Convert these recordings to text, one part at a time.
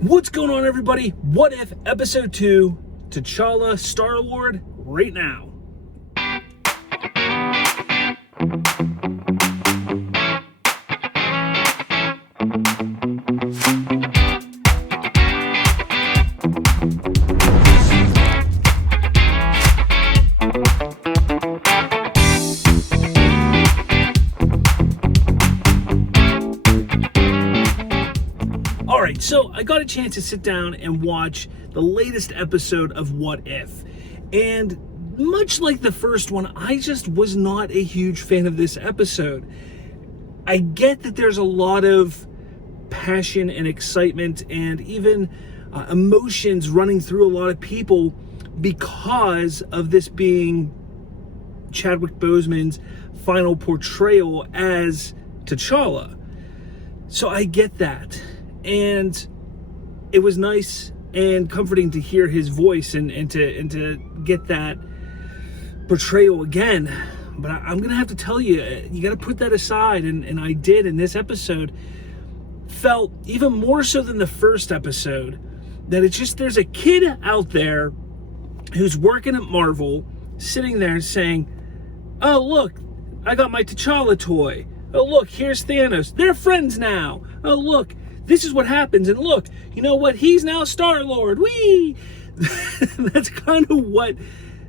What's going on, everybody? What If Episode 2, T'Challa, Star-Lord, right now. Alright, so I got a chance to sit down and watch the latest episode of What If. And much like the first one, I just was not a huge fan of this episode. I get that there's a lot of passion and excitement and even emotions running through a lot of people because of this being Chadwick Boseman's final portrayal as T'Challa. So I get that. And it was nice and comforting to hear his voice and to get that portrayal again. But I'm going to have to tell you, you got to put that aside. And I did in this episode. Felt even more so than the first episode that it's just there's a kid out there who's working at Marvel, sitting there saying, oh, look, I got my T'Challa toy. Oh, look, here's Thanos. They're friends now. Oh, look. This is what happens, and look, you know what? He's now Star-Lord. Whee! That's kind of what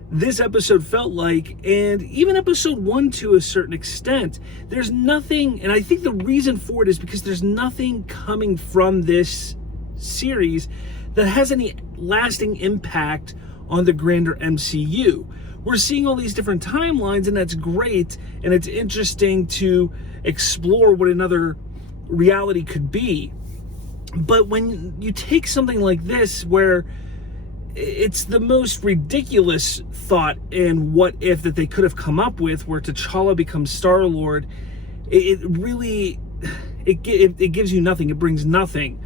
this episode felt like, and even episode 1 to a certain extent. There's nothing, and I think the reason for it is because there's nothing coming from this series that has any lasting impact on the grander MCU. We're seeing all these different timelines, and that's great, and it's interesting to explore what another reality could be. But when you take something like this, where it's the most ridiculous thought and what if that they could have come up with, where T'Challa becomes Star-Lord, it really, it gives you nothing. It brings nothing.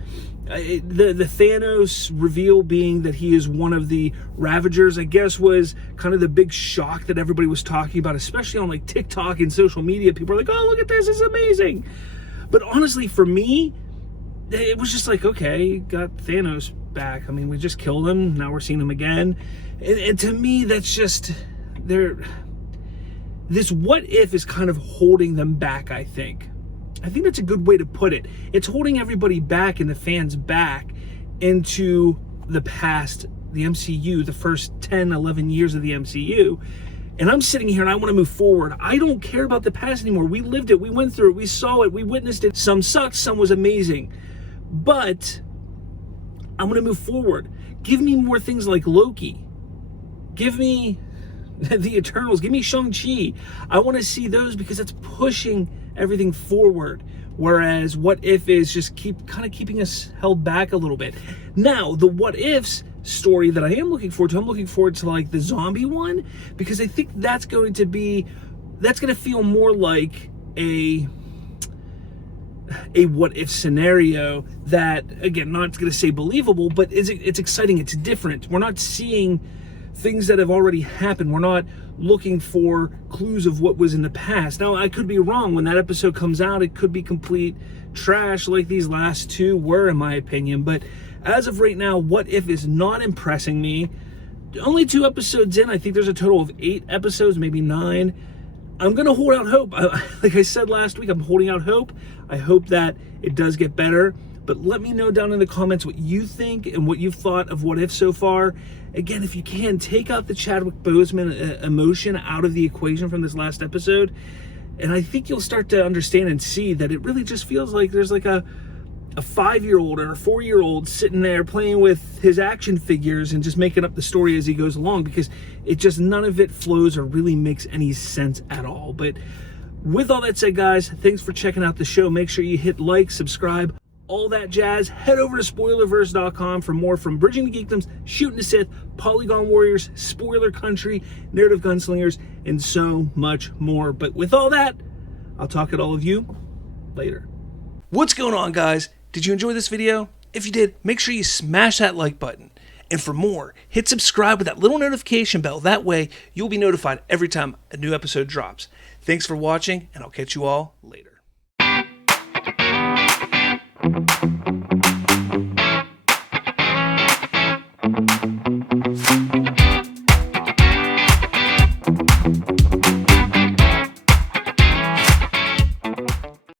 The Thanos reveal being that he is one of the Ravagers, I guess, was kind of the big shock that everybody was talking about, especially on like TikTok and social media. People are like, oh, look at this, it's amazing. But honestly, for me, it was just like, okay, got Thanos back. I mean, we just killed him. Now we're seeing him again. And to me, that's just, this what if is kind of holding them back, I think. I think that's a good way to put it. It's holding everybody back and the fans back into the past, the MCU, the first 10, 11 years of the MCU. And I'm sitting here and I want to move forward. I don't care about the past anymore. We lived it. We went through it. We saw it. We witnessed it. Some sucked. Some was amazing. But I'm going to move forward. Give me more things like Loki. Give me the Eternals. Give me Shang-Chi. I want to see those because it's pushing everything forward. Whereas What If is just keeping us held back a little bit. Now, the What Ifs story that I am looking forward to, I'm looking forward to like the zombie one, because I think that's going to feel more like a what if scenario that, again, not going to say believable, but it's exciting. It's different. We're not seeing things that have already happened. We're not looking for clues of what was in the past. Now, I could be wrong. When that episode comes out, it could be complete trash like these last two were, in my opinion. But as of right now, What If is not impressing me. Only 2 episodes in. I think there's a total of 8 episodes, maybe 9. I'm going to hold out hope. Like I said last week, I'm holding out hope. I hope that it does get better. But let me know down in the comments what you think and what you've thought of What If so far. Again, if you can, take out the Chadwick Boseman emotion out of the equation from this last episode. And I think you'll start to understand and see that it really just feels like there's like a 5-year-old or a 4-year-old sitting there playing with his action figures and just making up the story as he goes along, because it just, none of it flows or really makes any sense at all. But with all that said, guys, thanks for checking out the show. Make sure you hit like, subscribe, all that jazz. Head over to Spoilerverse.com for more from Bridging the Geekdoms, Shooting the Sith, Polygon Warriors, Spoiler Country, Narrative Gunslingers, and so much more. But with all that, I'll talk at all of you later. What's going on, guys? Did you enjoy this video? If you did, make sure you smash that like button. And for more, hit subscribe with that little notification bell. That way, you'll be notified every time a new episode drops. Thanks for watching, and I'll catch you all later.